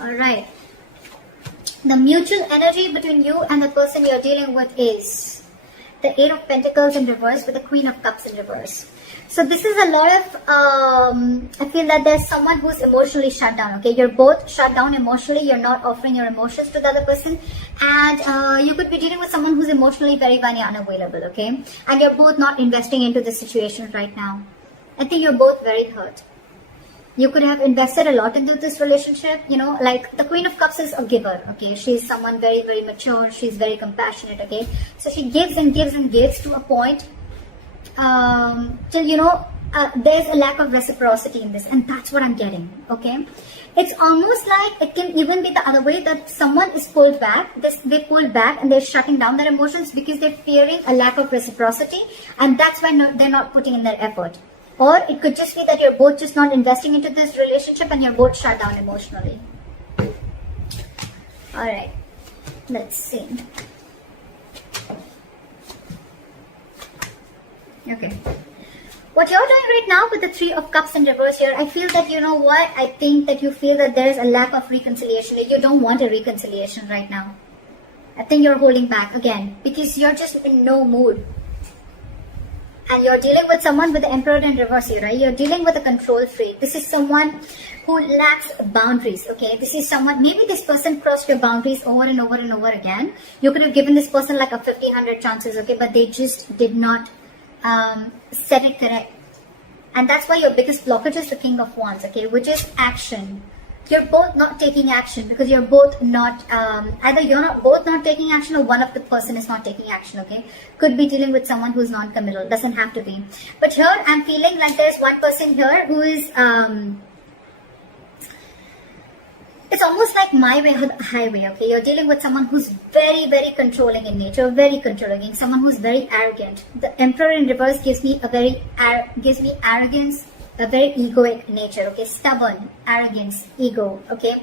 All right. The mutual energy between you and the person you're dealing with is the Eight of Pentacles in reverse with the Queen of Cups in reverse. So this is a lot of, I feel that there's someone who's emotionally shut down, okay? You're both shut down emotionally. You're not offering your emotions to the other person. And you could be dealing with someone who's emotionally very, very unavailable, okay? And you're both not investing into the situation right now. I think you're both very hurt. You could have invested a lot into this relationship, you know, like the Queen of Cups is a giver, okay? She's someone very, very mature. She's very compassionate, okay? So she gives and gives and gives to a point till, you know, there's a lack of reciprocity in this. And that's what I'm getting, okay? It's almost like it can even be the other way, that someone is pulled back. They pulled back and they're shutting down their emotions because they're fearing a lack of reciprocity. And that's why they're not putting in their effort. Or it could just be that you're both just not investing into this relationship and you're both shut down emotionally. Alright, let's see. Okay. What you're doing right now with the Three of Cups in reverse here, I feel that, you know what, I think that you feel that there is a lack of reconciliation. You don't want a reconciliation right now. I think you're holding back again because you're just in no mood. And you're dealing with someone with the Emperor in reverse here, right? You're dealing with a control freak. This is someone who lacks boundaries, okay? This is someone, maybe this person crossed your boundaries over and over and over again. You could have given this person like a 50, 100 chances, okay? But they just did not set it correct. And that's why your biggest blockage is the King of Wands, okay? Which is action. You're both not taking action because you're both not, either you're not both not taking action or one of the person is not taking action, okay? Could be dealing with someone who's non-committal, doesn't have to be. But here, I'm feeling like there's one person here who is, it's almost like my way or the highway, okay? You're dealing with someone who's very, very controlling in nature, very controlling, someone who's very arrogant. The Emperor in reverse gives me arrogance, a very egoic nature, okay? Stubborn, arrogance, ego, okay?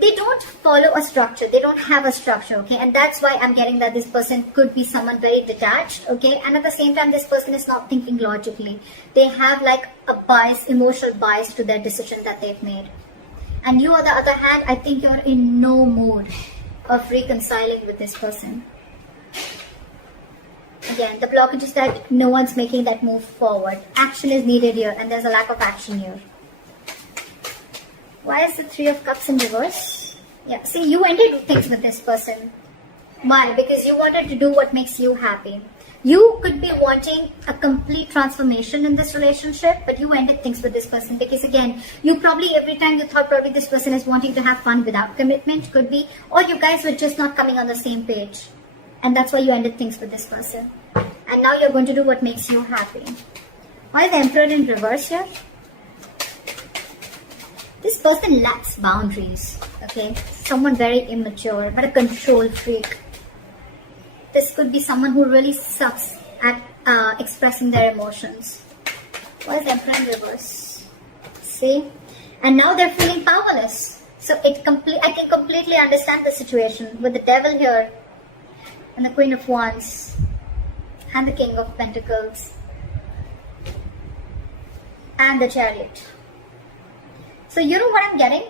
They don't follow a structure. They don't have a structure, okay? And that's why I'm getting that this person could be someone very detached, okay? And at the same time, this person is not thinking logically. They have like a bias, emotional bias to their decision that they've made. And you, on the other hand, I think you're in no mood of reconciling with this person. Again, the blockage is that no one's making that move forward. Action is needed here, and there's a lack of action here. Why is the Three of Cups in reverse? Yeah, see, you ended things with this person. Why? Because you wanted to do what makes you happy. You could be wanting a complete transformation in this relationship, but you ended things with this person because, again, you probably, every time you thought probably this person is wanting to have fun without commitment, could be, or you guys were just not coming on the same page. And that's why you ended things with this person. And now you're going to do what makes you happy. Why is the Emperor in reverse here? This person lacks boundaries, okay? Someone very immature, but a control freak. This could be someone who really sucks at expressing their emotions. Why is the Emperor in reverse? See? And now they're feeling powerless. So I can completely understand the situation with the Devil here and the Queen of Wands and the King of Pentacles and the Chariot. So you know what I'm getting?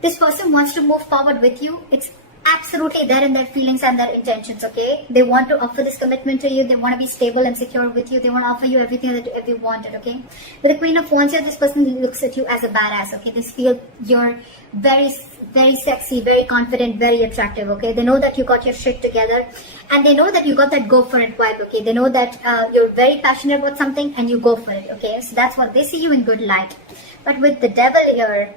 This person wants to move forward with you. It's absolutely there in their feelings and their intentions, okay? They want to offer this commitment to you. They want to be stable and secure with you. They want to offer you everything that you wanted, okay? With the Queen of Wands here, this person looks at you as a badass, okay? They feel you're very, very sexy, very confident, very attractive, okay? They know that you got your shit together and they know that you got that go for it vibe, okay? They know that you're very passionate about something and you go for it, okay? So that's what they see you in good light. But with the Devil here,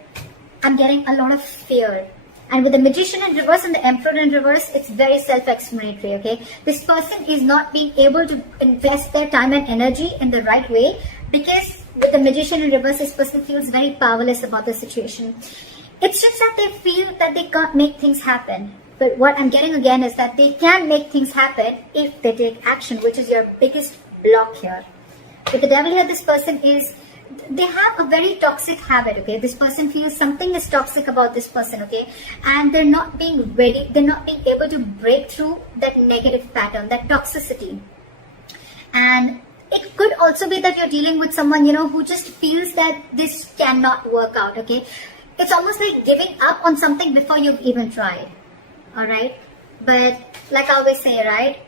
I'm getting a lot of fear. And with the Magician in reverse and the Emperor in reverse, it's very self-explanatory, okay? This person is not being able to invest their time and energy in the right way because with the Magician in reverse, this person feels very powerless about the situation. It's just that they feel that they can't make things happen. But what I'm getting again is that they can make things happen if they take action, which is your biggest block here. With the Devil here, this person is... they have a very toxic habit, okay? This person feels something is toxic about this person, okay? And they're not being ready, they're not being able to break through that negative pattern, that toxicity. And it could also be that you're dealing with someone, you know, who just feels that this cannot work out, okay? it's almost like giving up on something before you've even tried. Alright? But like I always say, right?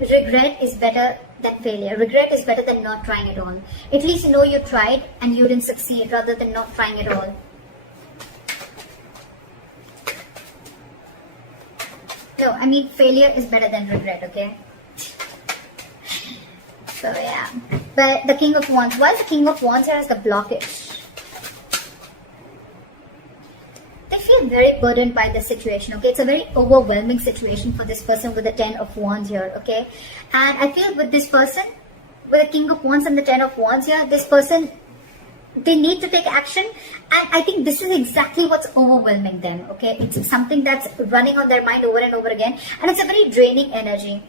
Regret is better than failure. Regret is better than not trying at all. At least you know you tried and you didn't succeed rather than not trying at all. No, I mean failure is better than regret, okay? So yeah. But the King of Wands, why is the King of Wands here as the blockage? They feel very burdened by the situation, okay? It's a very overwhelming situation for this person with the 10 of Wands here, okay? And I feel with this person, with the King of Wands and the 10 of Wands here, this person, they need to take action, and I think this is exactly what's overwhelming them, okay? It's something that's running on their mind over and over again, and it's a very draining energy.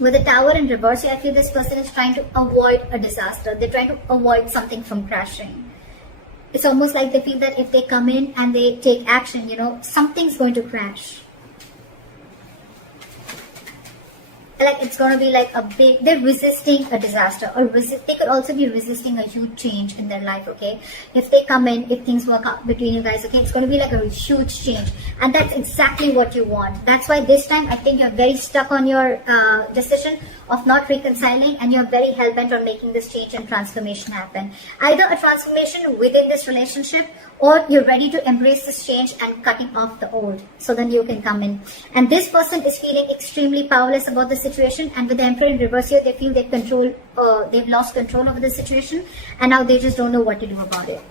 With the Tower in reverse, I feel this person is trying to avoid a disaster. They're trying to avoid something from crashing. It's almost like they feel that if they come in and they take action, you know, something's going to crash. Like it's going to be like a big, they're resisting a disaster, or they could also be resisting a huge change in their life, okay? If they come in, if things work out between you guys, okay, it's going to be like a huge change, and that's exactly what you want. That's why this time I think you're very stuck on your decision of not reconciling, and you're very hell-bent on making this change and transformation happen. Either a transformation within this relationship, or you're ready to embrace this change and cutting off the old, so then you can come in. And this person is feeling extremely powerless about the situation, and with the Emperor in reverse here, they feel they've lost control over the situation, and now they just don't know what to do about it.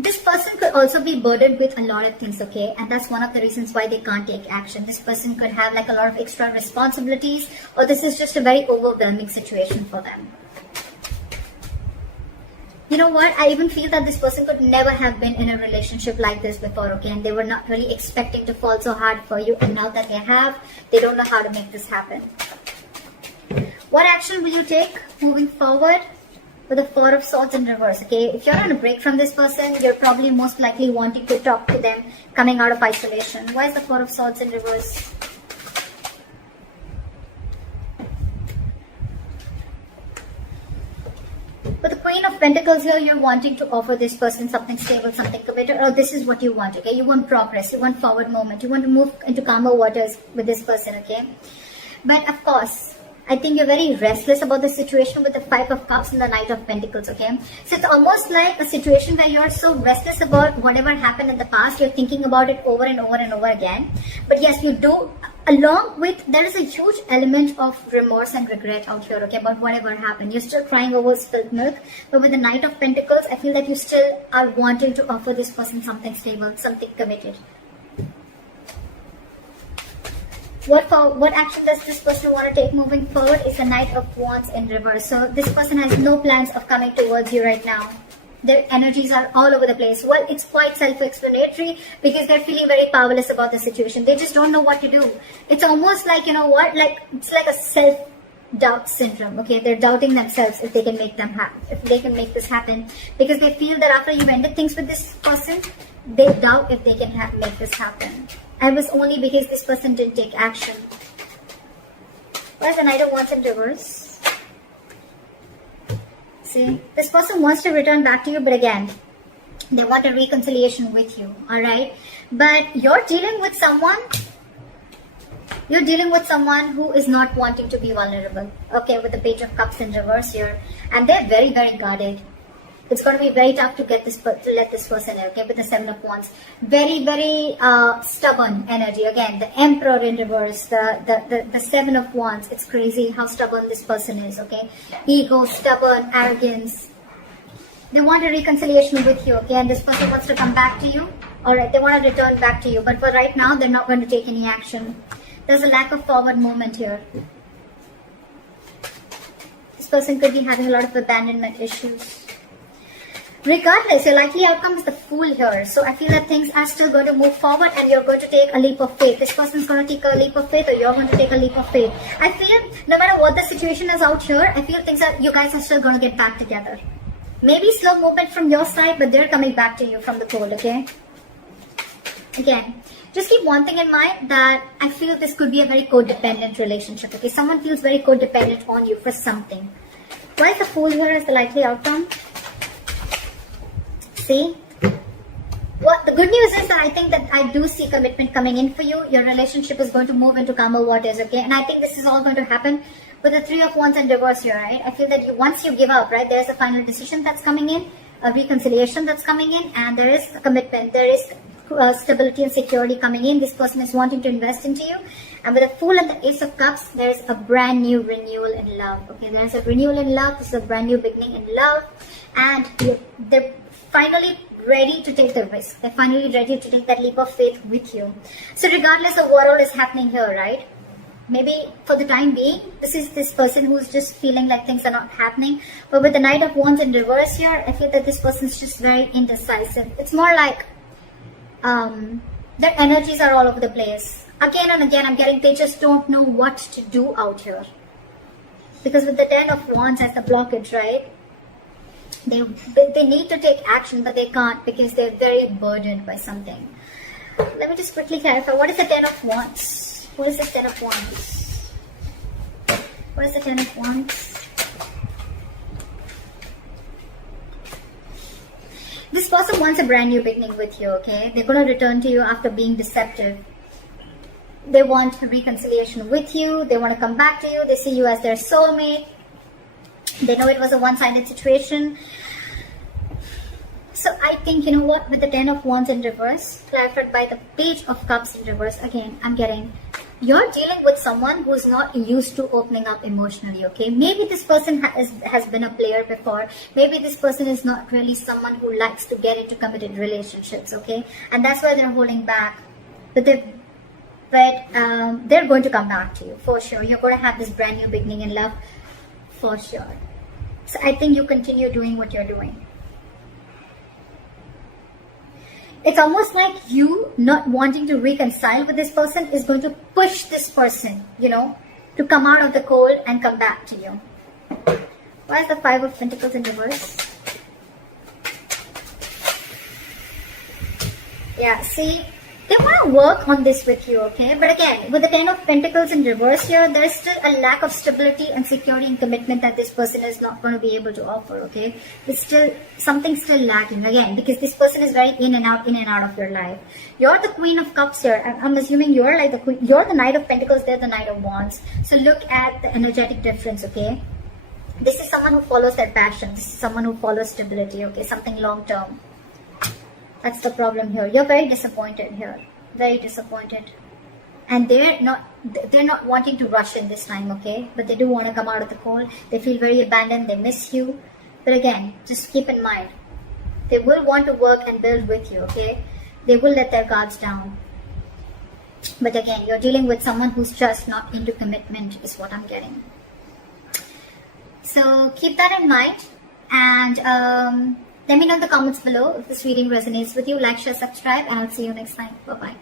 This person could also be burdened with a lot of things, okay? And that's one of the reasons why they can't take action. This person could have like a lot of extra responsibilities, or this is just a very overwhelming situation for them. You know what? I even feel that this person could never have been in a relationship like this before, okay? And they were not really expecting to fall so hard for you. And now that they have, they don't know how to make this happen. What action will you take moving forward? With the Four of Swords in reverse, okay? If you're on a break from this person, you're probably most likely wanting to talk to them coming out of isolation. Why is the Four of Swords in reverse? With the Queen of Pentacles here, you're wanting to offer this person something stable, something committed, or this is what you want, okay? You want progress, you want forward movement, you want to move into calmer waters with this person, okay? But of course, I think you're very restless about the situation with the Five of Cups and the Knight of Pentacles, okay? So it's almost like a situation where you're so restless about whatever happened in the past, you're thinking about it over and over and over again. But yes, you do, along with, there is a huge element of remorse and regret out here, okay, about whatever happened. You're still crying over spilled milk, but with the Knight of Pentacles, I feel that you still are wanting to offer this person something stable, something committed. What action does this person want to take moving forward is the Knight of Wands in reverse. So this person has no plans of coming towards you right now. Their energies are all over the place. Well, it's quite self-explanatory because they're feeling very powerless about the situation. They just don't know what to do. It's almost like, you know what, like it's like a self-doubt syndrome. Okay, they're doubting themselves if they can make this happen, because they feel that after you've ended things with this person, they doubt if they can make this happen. And it was only because this person didn't take action. Where's the Knight of Wands in reverse? See, this person wants to return back to you, but again, they want a reconciliation with you, alright? But you're dealing with someone who is not wanting to be vulnerable, okay, with the Page of Cups in reverse here. And they're very, very guarded. It's going to be very tough to let this person in, okay, with the Seven of Wands. Very, very stubborn energy. Again, the Emperor in reverse, the Seven of Wands. It's crazy how stubborn this person is, okay. Ego, stubborn, arrogance. They want a reconciliation with you, okay, and this person wants to come back to you. Alright, they want to return back to you. But for right now, they're not going to take any action. There's a lack of forward movement here. This person could be having a lot of abandonment issues. Regardless, your likely outcome is the Fool here. So I feel that things are still going to move forward and you're going to take a leap of faith. This person's going to take a leap of faith, or you're going to take a leap of faith. I feel no matter what the situation is out here, I feel you guys are still going to get back together. Maybe slow movement from your side, but they're coming back to you from the cold, okay? Again, just keep one thing in mind, that I feel this could be a very codependent relationship, okay? Someone feels very codependent on you for something. Why is the Fool here as the likely outcome? see. Well, the good news is that I think that I do see commitment coming in for you. Your relationship is going to move into calmer waters, okay? And I think this is all going to happen with the Three of Wands in reverse here, right? I feel that once you give up, right, there's a final decision that's coming in, a reconciliation that's coming in, and there is a commitment. There is stability and security coming in. This person is wanting to invest into you. And with the Fool and the Ace of Cups, there's a brand new renewal in love. Okay, there's a renewal in love. This is a brand new beginning in love. And they're finally ready to take the risk. They're finally ready to take that leap of faith with you. So regardless of what all is happening here, right? Maybe for the time being, this is this person who's just feeling like things are not happening. But with the Knight of Wands in reverse here, I feel that this person's just very indecisive. It's more like their energies are all over the place. Again and again, I'm getting they just don't know what to do out here. Because with the Ten of Wands as the blockage, right? They need to take action, but they can't because they're very burdened by something. Let me just quickly clarify. What is the Ten of Wands? What is the Ten of Wands? What is the Ten of Wands? This person wants a brand new beginning with you, okay? They're going to return to you after being deceptive. They want reconciliation with you. They want to come back to you. They see you as their soulmate. They know it was a one-sided situation. So I think, you know what, with the Ten of Wands in reverse, clarified by the Page of Cups in reverse, again, I'm getting, you're dealing with someone who's not used to opening up emotionally, okay? Maybe this person has been a player before. Maybe this person is not really someone who likes to get into committed relationships, okay? And that's why they're holding back. But they're going to come back to you, for sure. You're going to have this brand new beginning in love, for sure. So I think you continue doing what you're doing. It's almost like you not wanting to reconcile with this person is going to push this person, you know, to come out of the cold and come back to you. Why is the Five of Pentacles in reverse? Yeah, see, they want to work on this with you, okay? But again, with the Ten of Pentacles in reverse here, there's still a lack of stability and security and commitment that this person is not going to be able to offer, okay? It's still, something's still lacking, again, because this person is very in and out of your life. You're the Queen of Cups here. I'm assuming you're like the Queen, you're the Knight of Pentacles, they're the Knight of Wands. So look at the energetic difference, okay? This is someone who follows their passion. This is someone who follows stability, okay? Something long-term. That's the problem here. You're very disappointed here. Very disappointed. And they're not wanting to rush in this time, okay? But they do want to come out of the cold. They feel very abandoned. They miss you. But again, just keep in mind, they will want to work and build with you, okay? They will let their guards down. But again, you're dealing with someone who's just not into commitment is what I'm getting. So keep that in mind. And let me know in the comments below if this reading resonates with you. Like, share, subscribe, and I'll see you next time. Bye-bye.